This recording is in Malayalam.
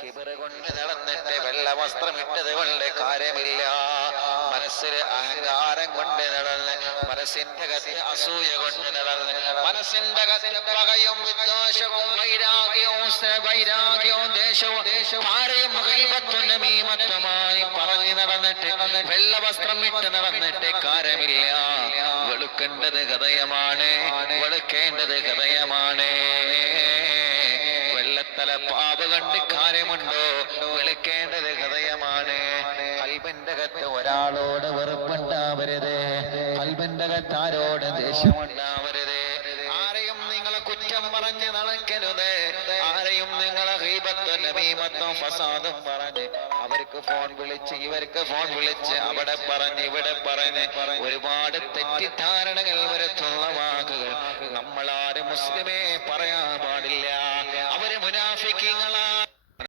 കിബറ് കൊണ്ട് നടന്നിട്ട് വെള്ള വസ്ത്രമിട്ടത് കൊണ്ട് കാര്യമില്ല. മനസ്സിൽ അഹങ്കാരം കൊണ്ട് നടന്ന്, മനസ്സിന്റെ അകത്ത് അസൂയ കൊണ്ട് നടന്ന്, മനസ്സിന്റെ അകത്ത് പകയും വിദ്വേഷവും വൈരാഗ്യവും ദേശവും ആരെയും ഗീബത്തും നമീമത്തുമായി പറഞ്ഞു നടന്നിട്ട് വെള്ള വസ്ത്രം ഇട്ട് നടന്നിട്ട് കാര്യമില്ല. വെളുക്കേണ്ടത് ഹൃദയമാണ്, വെളുക്കേണ്ടത് ഹൃദയമാണ്. വെള്ളത്തല പാപ കണ്ട് കാര്യമുണ്ടോ? വെളുക്കേണ്ടത് ഹൃദയമാണ്. ഖൽബിന്റെ അകത്ത് ഒരാളോട് വെറുപ്പുണ്ടാവരുത്, ഖൽബിന്റെ അകത്ത് ആരോട് ദേഷ്യമുണ്ടാവരുത്. ആരെയും നിങ്ങളെ കുറ്റം പറഞ്ഞ് നടക്കരുത്. ആരെയും നിങ്ങളെ ഗീബത്തും നമീമത്തും ഫസാദും പറഞ്ഞ് അവർക്ക് ഫോൺ വിളിച്ച് ഇവർക്ക് ഫോൺ വിളിച്ച് അവിടെ പറഞ്ഞ് ഇവിടെ പറഞ്ഞ് ഒരുപാട് തെറ്റിദ്ധാരണകൾ വരുത്തുന്ന വാക്കുകൾ നമ്മളാരും മുസ്ലിമേ പറയാൻ പാടില്ല.